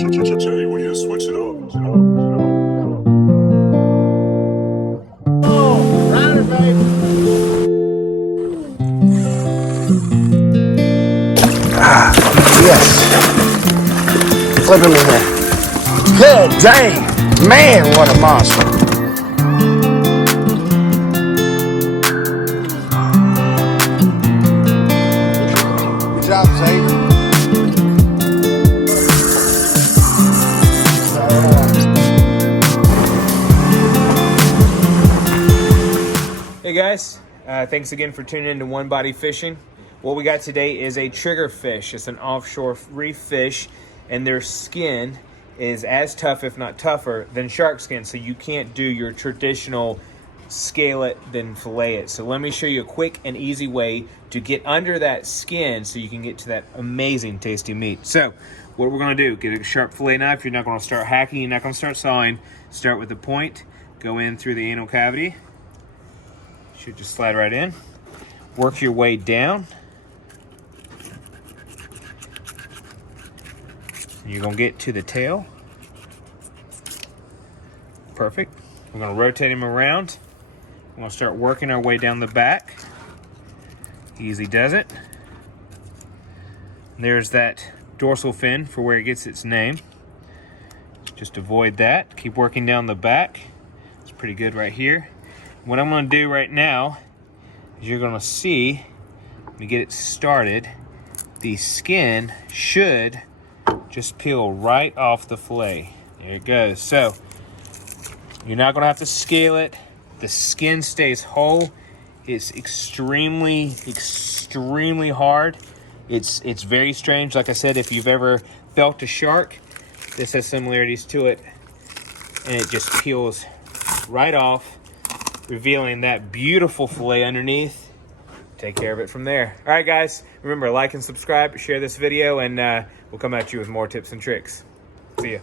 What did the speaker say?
Tell you when you switch it up. Oh, rider, baby. Ah, yes. Flip him in there. Good dang. Man, what a monster. Good job, Xavier. Hey guys, thanks again for tuning in to One Body Fishing. What we got today is a triggerfish. It's an offshore reef fish, and their skin is as tough, if not tougher, than shark skin, so you can't do your traditional scale it, then fillet it. So let me show you a quick and easy way to get under that skin so you can get to that amazing tasty meat. So what we're gonna do, get a sharp fillet knife. You're not gonna start hacking, you're not gonna start sawing. Start with the point, go in through the anal cavity. Should just slide right in. Work your way down. You're gonna get to the tail. Perfect. We're gonna rotate him around. We're gonna start working our way down the back. Easy does it. There's that dorsal fin for where it gets its name. Just avoid that. Keep working down the back. It's pretty good right here. What I'm going to do right now is you're going to see, when we get it started, the skin should just peel right off the fillet. There it goes. So you're not going to have to scale it. The skin stays whole. It's extremely hard. It's very strange. Like I said, if you've ever felt a shark, this has similarities to it, and it just peels right off, revealing that beautiful fillet underneath. Take care of it from there. All right, guys, remember, like and subscribe, share this video, and we'll come at you with more tips and tricks. See ya.